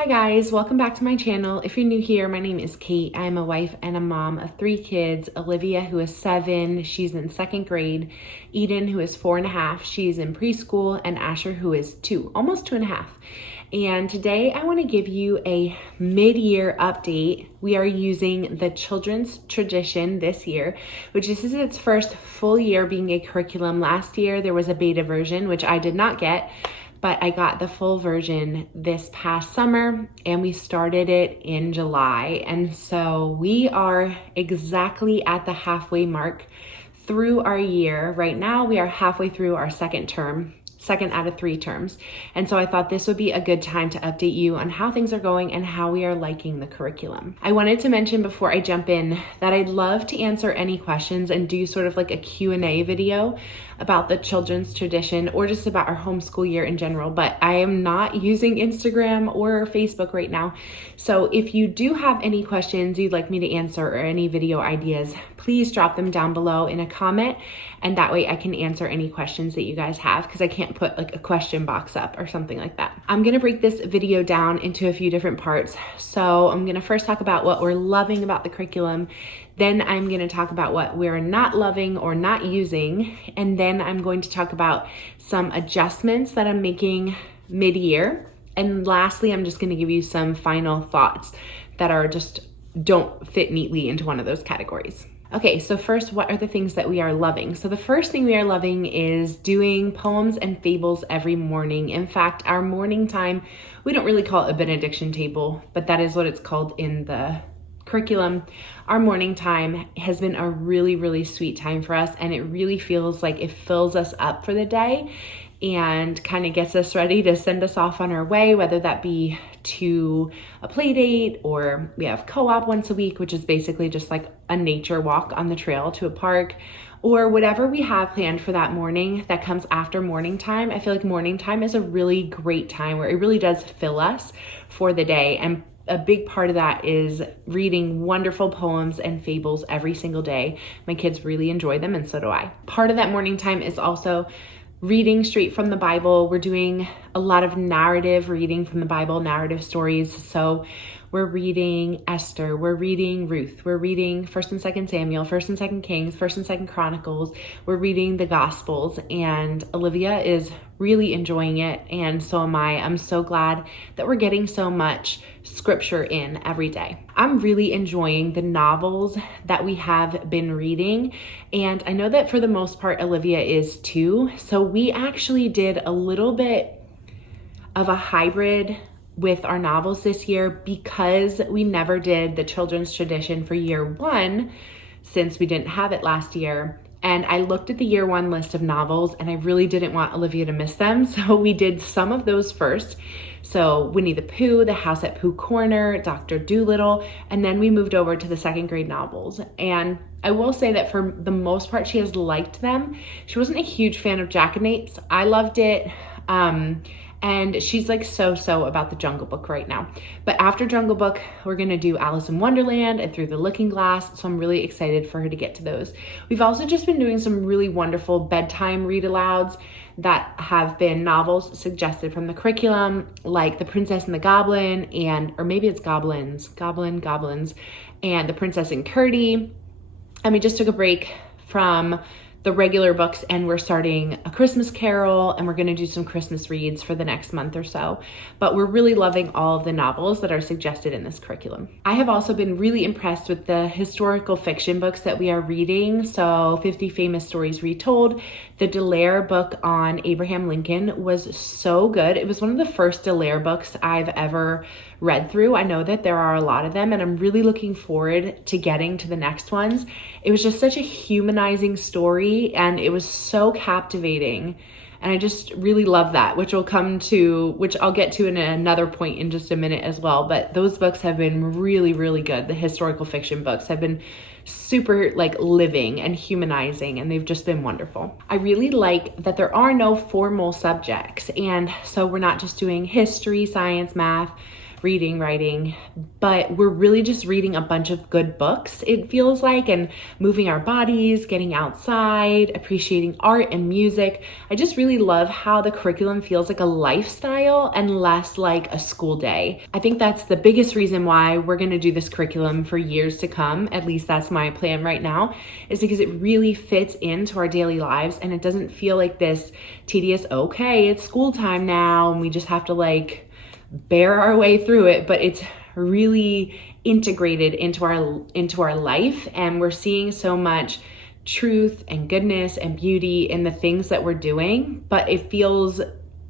Hi guys, welcome back to my channel. If you're new here, my name is Kate. I'm a wife and a mom of 3 kids. Olivia, who is 7, she's in 2nd grade. Eden, who is 4.5, she's in preschool, and Asher, who is 2, almost 2.5. And today I want to give you a mid-year update. We are using the Children's Tradition this year, which this is its first full year being a curriculum. Last year there was a beta version, which I did not get, but I got the full version this past summer and we started it in July. And so we are exactly at the halfway mark through our year. Right now we are halfway through our second out of 3 terms. And so I thought this would be a good time to update you on how things are going and how we are liking the curriculum. I wanted to mention before I jump in that I'd love to answer any questions and do sort of like a Q&A video about the Children's Tradition or just about our homeschool year in general, but I am not using Instagram or Facebook right now. So if you do have any questions you'd like me to answer or any video ideas, please drop them down below in a comment, and that way I can answer any questions that you guys have, because I can't put like a question box up or something like that. I'm gonna break this video down into a few different parts. So I'm gonna first talk about what we're loving about the curriculum. Then I'm going to talk about what we're not loving or not using. And then I'm going to talk about some adjustments that I'm making mid-year. And lastly, I'm just going to give you some final thoughts that are just don't fit neatly into one of those categories. Okay, so first, what are the things that we are loving? So the first thing we are loving is doing poems and fables every morning. In fact, our morning time, we don't really call it a benediction table, but that is what it's called in the curriculum. Our morning time has been a really, really sweet time for us, and it really feels like it fills us up for the day and kind of gets us ready to send us off on our way, whether that be to a play date, or we have co-op once a week, which is basically just like a nature walk on the trail to a park, or whatever we have planned for that morning that comes after morning time. I feel like morning time is a really great time where it really does fill us for the day. And a big part of that is reading wonderful poems and fables every single day. My kids really enjoy them, and so do I. Part of that morning time is also reading straight from the Bible. We're doing a lot of narrative reading from the Bible, narrative stories. So we're reading Esther, we're reading Ruth, we're reading 1st and 2nd Samuel, 1st and 2nd Kings, 1st and 2nd Chronicles. We're reading the Gospels, and Olivia is really enjoying it, and so am I. I'm so glad that we're getting so much scripture in every day. I'm really enjoying the novels that we have been reading, and I know that for the most part Olivia is too. So we actually did a little bit of a hybrid with our novels this year, because we never did the Children's Tradition for year 1 since we didn't have it last year. And I looked at the year 1 list of novels and I really didn't want Olivia to miss them. So we did some of those first. So Winnie the Pooh, The House at Pooh Corner, Dr. Dolittle, and then we moved over to the 2nd grade novels. And I will say that for the most part, she has liked them. She wasn't a huge fan of Jackanapes. I loved it. And she's like so about the Jungle Book right now. But after Jungle Book, we're gonna do Alice in Wonderland and Through the Looking Glass. So I'm really excited for her to get to those. We've also just been doing some really wonderful bedtime read alouds that have been novels suggested from the curriculum, like The Princess and the Goblin, or maybe it's Goblins, and The Princess and Curdie. And we just took a break from the regular books, and we're starting A Christmas Carol, and we're going to do some Christmas reads for the next month or so. But we're really loving all of the novels that are suggested in this curriculum. I have also been really impressed with the historical fiction books that we are reading. So 50 Famous Stories Retold. The Dallaire book on Abraham Lincoln was so good. It was one of the first Dallaire books I've ever read through. I know that there are a lot of them, and I'm really looking forward to getting to the next ones. It was just such a humanizing story, and it was so captivating. And I just really love that, which I'll get to in another point in just a minute as well. But those books have been really, really good. The historical fiction books have been super like living and humanizing, and they've just been wonderful. I really like that there are no formal subjects. And so we're not just doing history, science, math. reading, writing, but we're really just reading a bunch of good books, it feels like, and moving our bodies, getting outside, appreciating art and music. I just really love how the curriculum feels like a lifestyle and less like a school day. I think that's the biggest reason why we're gonna do this curriculum for years to come. At least that's my plan right now, is because it really fits into our daily lives and it doesn't feel like this tedious, okay, it's school time now and we just have to like bear our way through it, but it's really integrated into our life, and we're seeing so much truth and goodness and beauty in the things that we're doing, but it feels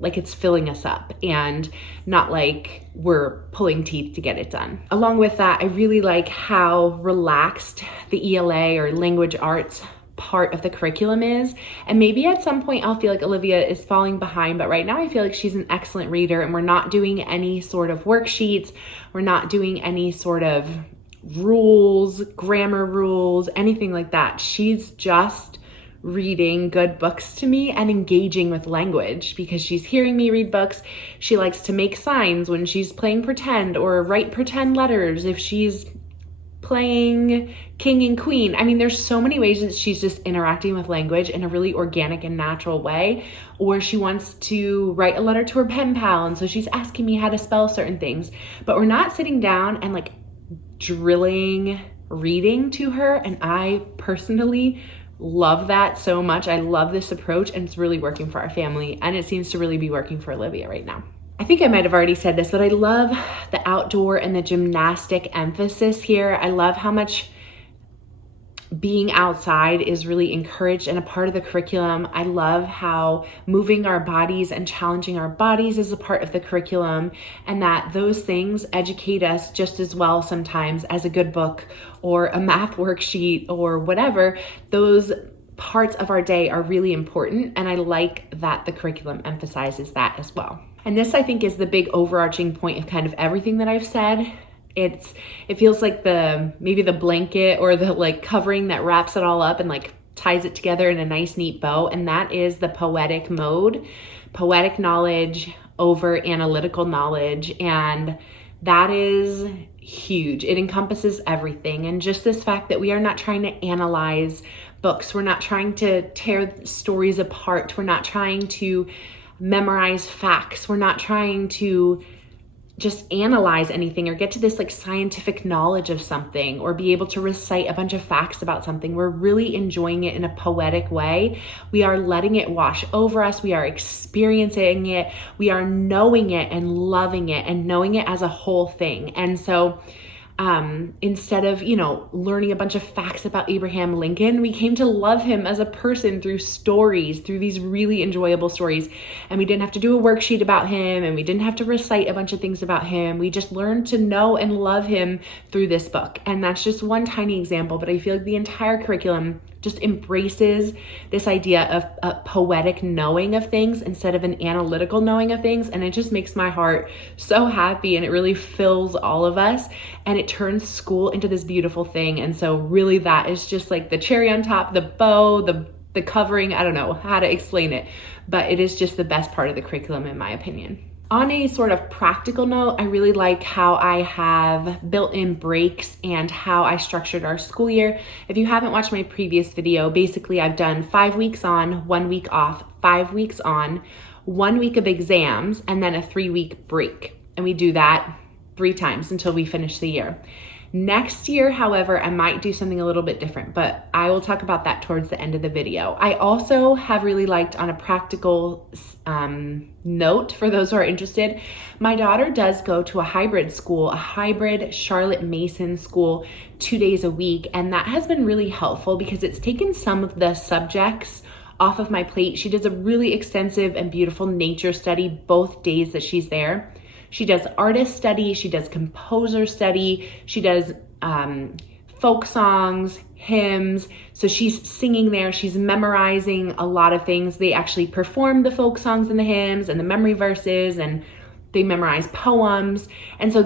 like it's filling us up and not like we're pulling teeth to get it done. Along with that, I really like how relaxed the ELA or language arts part of the curriculum is. And maybe at some point I'll feel like Olivia is falling behind, but right now I feel like she's an excellent reader, and we're not doing any sort of worksheets. We're not doing any sort of rules, grammar rules, anything like that. She's just reading good books to me and engaging with language because she's hearing me read books. She likes to make signs when she's playing pretend or write pretend letters if she's playing king and queen. I mean, there's so many ways that she's just interacting with language in a really organic and natural way. Or she wants to write a letter to her pen pal, and so she's asking me how to spell certain things. But we're not sitting down and like drilling reading to her, and I personally love that so much. I love this approach, and it's really working for our family, and it seems to really be working for Olivia right now. I think I might have already said this, but I love the outdoor and the gymnastic emphasis here. I love how much being outside is really encouraged and a part of the curriculum. I love how moving our bodies and challenging our bodies is a part of the curriculum, and that those things educate us just as well sometimes as a good book or a math worksheet or whatever. Those parts of our day are really important, and I like that the curriculum emphasizes that as well. And this, I think, is the big overarching point of kind of everything that I've said. It feels like maybe the blanket or the like covering that wraps it all up and like ties it together in a nice neat bow, and that is the poetic mode, poetic knowledge over analytical knowledge, and that is huge. It encompasses everything, and just this fact that we are not trying to analyze books, we're not trying to tear stories apart, we're not trying to memorize facts, we're not trying to just analyze anything or get to this like scientific knowledge of something or be able to recite a bunch of facts about something. We're really enjoying it in a poetic way. We are letting it wash over us. We are experiencing it. We are knowing it and loving it and knowing it as a whole thing. And so instead of, learning a bunch of facts about Abraham Lincoln, we came to love him as a person through stories, through these really enjoyable stories. And we didn't have to do a worksheet about him, and we didn't have to recite a bunch of things about him. We just learned to know and love him through this book. And that's just one tiny example, but I feel like the entire curriculum just embraces this idea of a poetic knowing of things instead of an analytical knowing of things. And it just makes my heart so happy, and it really fills all of us, and it turns school into this beautiful thing. And so really that is just like the cherry on top, the bow, the covering. I don't know how to explain it, but it is just the best part of the curriculum in my opinion. On a sort of practical note, I really like how I have built in breaks and how I structured our school year. If you haven't watched my previous video, basically I've done 5 weeks on, 1 week off, 5 weeks on, 1 week of exams, and then a 3-week break. And we do that 3 times until we finish the year. Next year, however, I might do something a little bit different, but I will talk about that towards the end of the video. I also have really liked, on a practical note, for those who are interested, my daughter does go to a hybrid school, a hybrid Charlotte Mason school, 2 days a week, and that has been really helpful because it's taken some of the subjects off of my plate. She does a really extensive and beautiful nature study both days that she's there. She does artist study, she does composer study, she does folk songs, hymns. So she's singing there, she's memorizing a lot of things. They actually perform the folk songs and the hymns and the memory verses, and they memorize poems. And so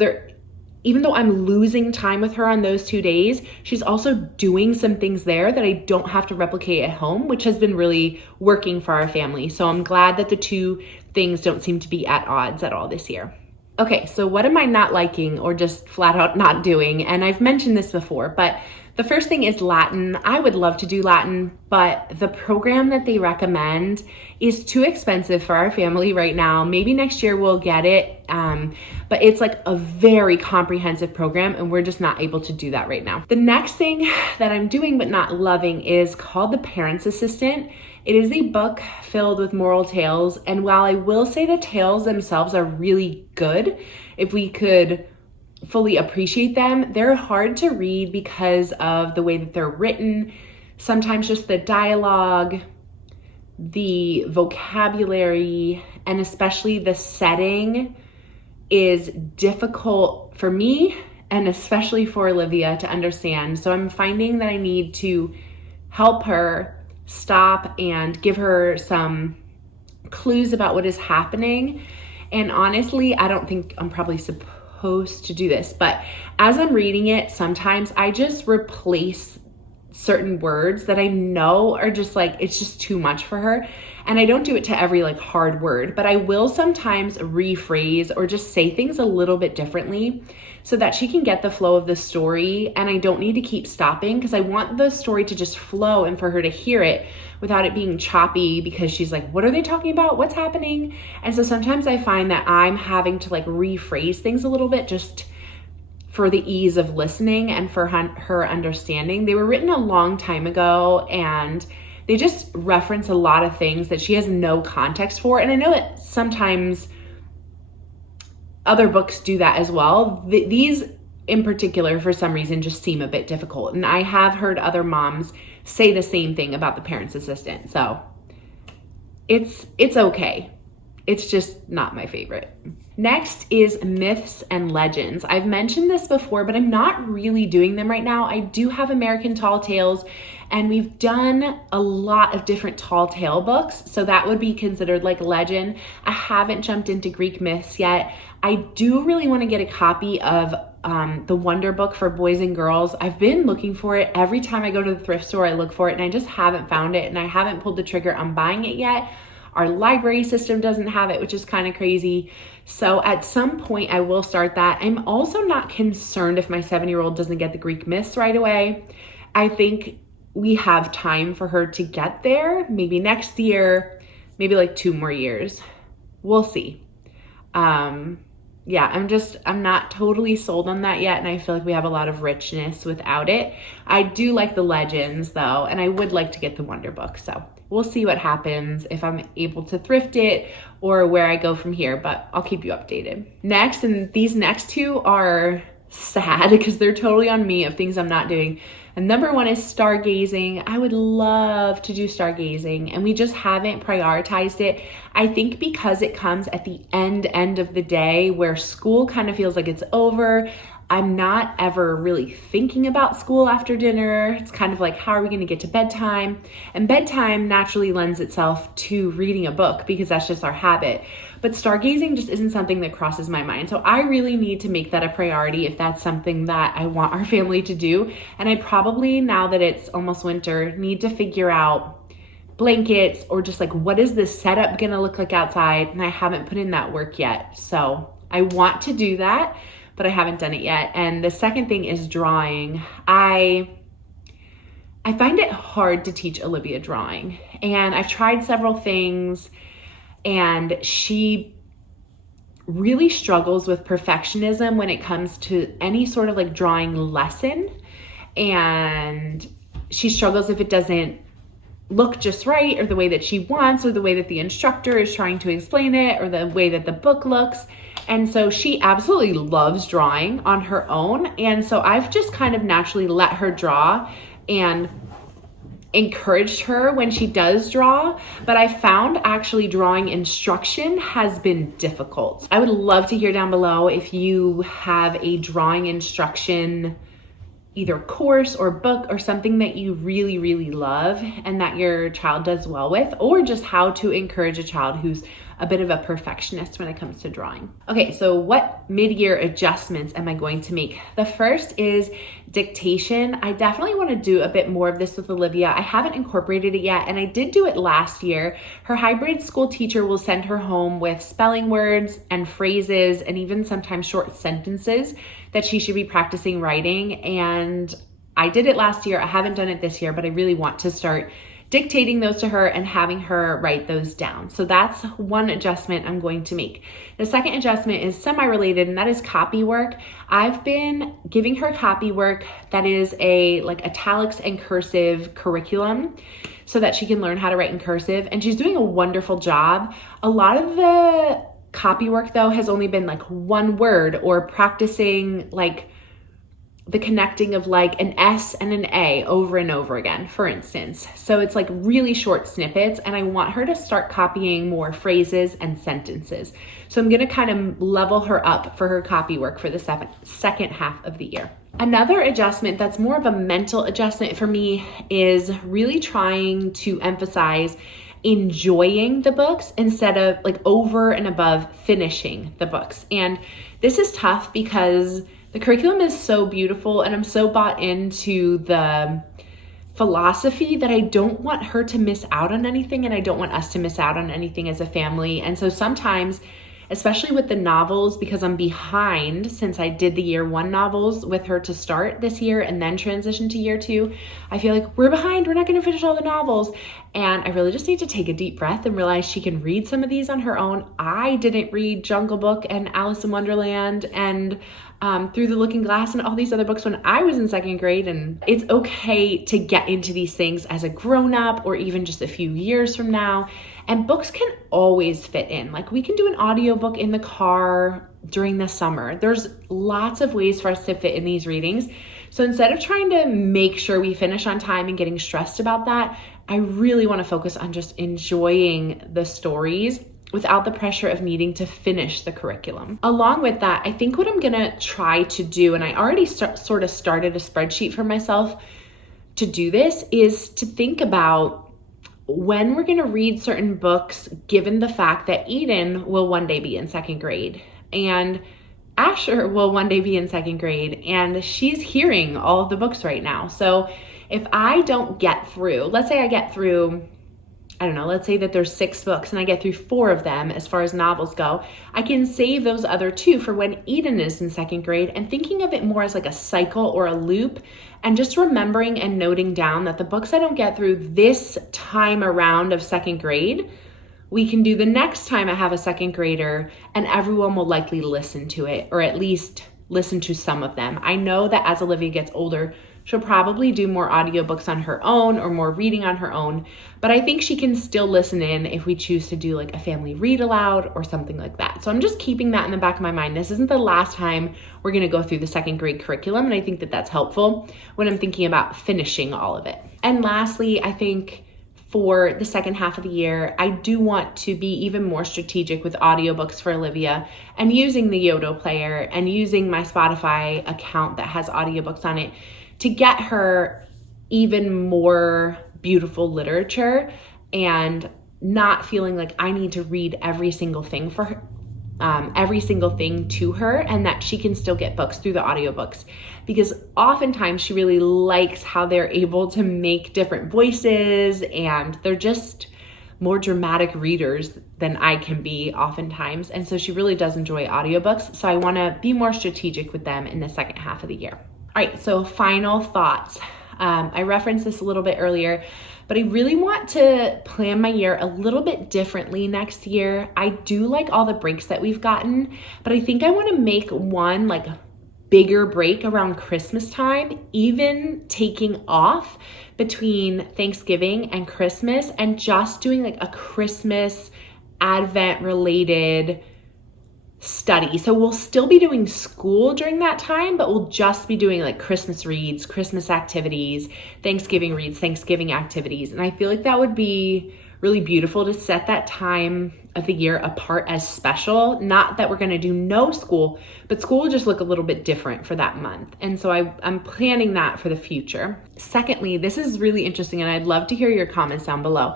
even though I'm losing time with her on those 2 days, she's also doing some things there that I don't have to replicate at home, which has been really working for our family. So I'm glad that the two things don't seem to be at odds at all this year. Okay, so what am I not liking or just flat out not doing? And I've mentioned this before, but the first thing is Latin. I would love to do Latin, but the program that they recommend is too expensive for our family right now. Maybe next year we'll get it, but it's like a very comprehensive program and we're just not able to do that right now. The next thing that I'm doing but not loving is called The Parent's Assistant. It is a book filled with moral tales, and while I will say the tales themselves are really good, if we could fully appreciate them, they're hard to read because of the way that they're written, sometimes just the dialogue, the vocabulary, and especially the setting is difficult for me and especially for Olivia to understand. So I'm finding that I need to help her stop and give her some clues about what is happening. And honestly, I don't think I'm probably supposed to do this, but as I'm reading it, sometimes I just replace certain words that I know are just like, it's just too much for her. And I don't do it to every like hard word, but I will sometimes rephrase or just say things a little bit differently so that she can get the flow of the story. And I don't need to keep stopping because I want the story to just flow and for her to hear it without it being choppy because she's like, what are they talking about? What's happening? And so sometimes I find that I'm having to like rephrase things a little bit just for the ease of listening and for her understanding. They were written a long time ago and they just reference a lot of things that she has no context for. And I know that sometimes other books do that as well. These in particular, for some reason, just seem a bit difficult. And I have heard other moms say the same thing about The Parent's Assistant. So it's okay. It's just not my favorite. Next is Myths and Legends. I've mentioned this before, but I'm not really doing them right now. I do have American Tall Tales, and we've done a lot of different tall tale books, so that would be considered like legend. I haven't jumped into Greek myths yet. I do really want to get a copy of the Wonder Book for boys and girls. I've been looking for it. Every time I go to the thrift store, I look for it, and I just haven't found it, and I haven't pulled the trigger on buying it yet. Our library system doesn't have it, which is kind of crazy. So at some point I will start that. I'm also not concerned if my 7-year-old doesn't get the Greek myths right away. I think we have time for her to get there, maybe next year, maybe like 2 more years. We'll see. Yeah, I'm not totally sold on that yet. And I feel like we have a lot of richness without it. I do like the legends though, and I would like to get the Wonder Book. So we'll see what happens if I'm able to thrift it or where I go from here, but I'll keep you updated. Next, and these next 2 are sad because they're totally on me of things I'm not doing. And number 1 is stargazing. I would love to do stargazing and we just haven't prioritized it. I think because it comes at the end of the day where school kind of feels like it's over. I'm not ever really thinking about school after dinner. It's kind of like, how are we gonna get to bedtime? And bedtime naturally lends itself to reading a book because that's just our habit. But stargazing just isn't something that crosses my mind. So I really need to make that a priority if that's something that I want our family to do. And I probably, now that it's almost winter, need to figure out blankets or just like, what is this setup gonna look like outside? And I haven't put in that work yet. So I want to do that, but I haven't done it yet. And the second thing is drawing. I find it hard to teach Olivia drawing, and I've tried several things, and she really struggles with perfectionism when it comes to any sort of like drawing lesson. And she struggles if it doesn't look just right or the way that she wants or the way that the instructor is trying to explain it or the way that the book looks. And so she absolutely loves drawing on her own. And so I've just kind of naturally let her draw and encouraged her when she does draw. But I found actually drawing instruction has been difficult. I would love to hear down below if you have a drawing instruction either course or book or something that you really, really love and that your child does well with, or just how to encourage a child who's a bit of a perfectionist when it comes to drawing. Okay, so what mid-year adjustments am I going to make? The first is dictation. I definitely want to do a bit more of this with Olivia. I haven't incorporated it yet, and I did do it last year. Her hybrid school teacher will send her home with spelling words and phrases and even sometimes short sentences that she should be practicing writing. And I did it last year. I haven't done it this year, but I really want to start dictating those to her and having her write those down. So that's one adjustment I'm going to make. The second adjustment is semi-related, and that is copy work. I've been giving her copy work that is a like italics and cursive curriculum so that she can learn how to write in cursive, and she's doing a wonderful job. A lot of the copy work though has only been like one word, or practicing like the connecting of like an S and an A over and over again, for instance. So it's like really short snippets, and I want her to start copying more phrases and sentences. So I'm gonna kind of level her up for her copy work for the second half of the year. Another adjustment that's more of a mental adjustment for me is really trying to emphasize enjoying the books instead of like over and above finishing the books. And this is tough because the curriculum is so beautiful, and I'm so bought into the philosophy that I don't want her to miss out on anything, and I don't want us to miss out on anything as a family. And so sometimes, especially with the novels, because I'm behind since I did the year 1 novels with her to start this year and then transition to year 2, I feel like we're behind, we're not gonna finish all the novels. And I really just need to take a deep breath and realize she can read some of these on her own. I didn't read Jungle Book and Alice in Wonderland and Through the Looking Glass and all these other books when I was in 2nd grade, and it's okay to get into these things as a grown-up or even just a few years from now. And books can always fit in. Like, we can do an audiobook in the car during the summer. There's lots of ways for us to fit in these readings. So instead of trying to make sure we finish on time and getting stressed about that, I really want to focus on just enjoying the stories without the pressure of needing to finish the curriculum. Along with that, I think what I'm gonna try to do, and I already sort of started a spreadsheet for myself to do this, is to think about when we're gonna read certain books, given the fact that Eden will one day be in 2nd grade and Asher will one day be in 2nd grade, and she's hearing all of the books right now. So if I don't get through, let's say I get through, I don't know, let's say that there's 6 books and I get through 4 of them as far as novels go, I can save those other 2 for when Eden is in 2nd grade, and thinking of it more as like a cycle or a loop, and just remembering and noting down that the books I don't get through this time around of 2nd grade, we can do the next time I have a 2nd grader, and everyone will likely listen to it, or at least listen to some of them. I know that as Olivia gets older, she'll probably do more audiobooks on her own or more reading on her own, but I think she can still listen in if we choose to do like a family read aloud or something like that. So I'm just keeping that in the back of my mind. This isn't the last time we're gonna go through the 2nd grade curriculum, and I think that that's helpful when I'm thinking about finishing all of it. And lastly, I think for the second half of the year, I do want to be even more strategic with audiobooks for Olivia, and using the Yodo player and using my Spotify account that has audiobooks on it to get her even more beautiful literature, and not feeling like I need to read every single thing for her, every single thing to her, and that she can still get books through the audiobooks, because oftentimes she really likes how they're able to make different voices, and they're just more dramatic readers than I can be oftentimes. And so she really does enjoy audiobooks. So I want to be more strategic with them in the second half of the year. All right, so final thoughts. I referenced this a little bit earlier, but I really want to plan my year a little bit differently next year. I do like all the breaks that we've gotten, but I think I want to make one like bigger break around Christmas time, even taking off between Thanksgiving and Christmas and just doing like a Christmas Advent related study. So we'll still be doing school during that time, but we'll just be doing like Christmas reads, Christmas activities, Thanksgiving reads, Thanksgiving activities. And I feel like that would be really beautiful to set that time of the year apart as special. Not that we're going to do no school, but school will just look a little bit different for that month. And so I'm planning that for the future. Secondly, this is really interesting, and I'd love to hear your comments down below.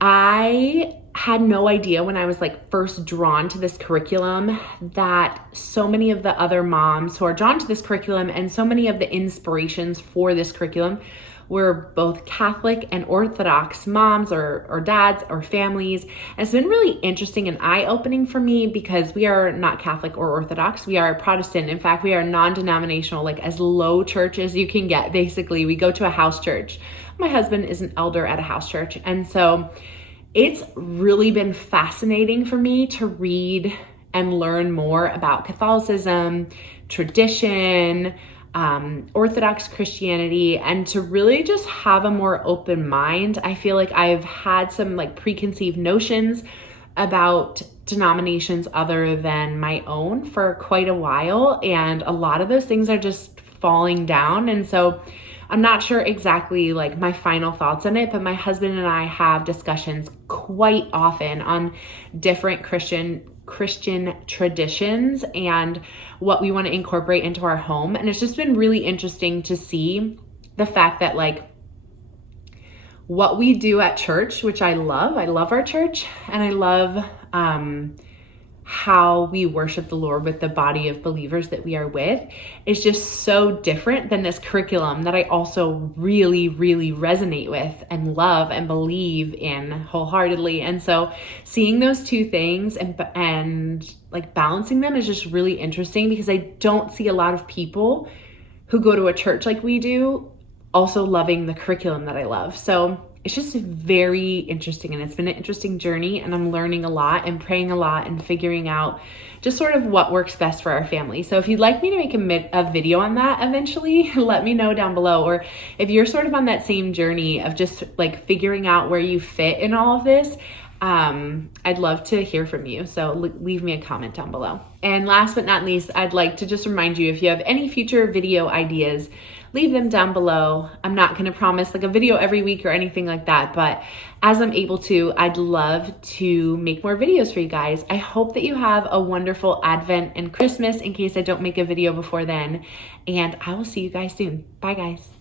I had no idea when I was like first drawn to this curriculum that so many of the other moms who are drawn to this curriculum and so many of the inspirations for this curriculum were both Catholic and Orthodox moms or dads or families. And it's been really interesting and eye-opening for me because we are not Catholic or Orthodox. We are Protestant. In fact, we are non-denominational, like as low church as you can get. Basically, we go to a house church. My husband is an elder at a house church. And so it's really been fascinating for me to read and learn more about Catholicism, tradition, Orthodox Christianity, and to really just have a more open mind. I feel like I've had some like preconceived notions about denominations other than my own for quite a while, and a lot of those things are just falling down. And so I'm not sure exactly like my final thoughts on it, but my husband and I have discussions quite often on different Christian traditions and what we want to incorporate into our home. And it's just been really interesting to see the fact that like what we do at church, which I love our church, and I love how we worship the Lord with the body of believers that we are with, is just so different than this curriculum that I also really, really resonate with and love and believe in wholeheartedly. And so seeing those two things and like balancing them is just really interesting because I don't see a lot of people who go to a church like we do also loving the curriculum that I love. So it's just very interesting, and it's been an interesting journey, and I'm learning a lot and praying a lot and figuring out just sort of what works best for our family. So if you'd like me to make a video on that eventually, let me know down below. Or if you're sort of on that same journey of just like figuring out where you fit in all of this, I'd love to hear from you. So leave me a comment down below. And last but not least, I'd like to just remind you, if you have any future video ideas, leave them down below. I'm not going to promise like a video every week or anything like that, but as I'm able to, I'd love to make more videos for you guys. I hope that you have a wonderful Advent and Christmas in case I don't make a video before then, and I will see you guys soon. Bye guys.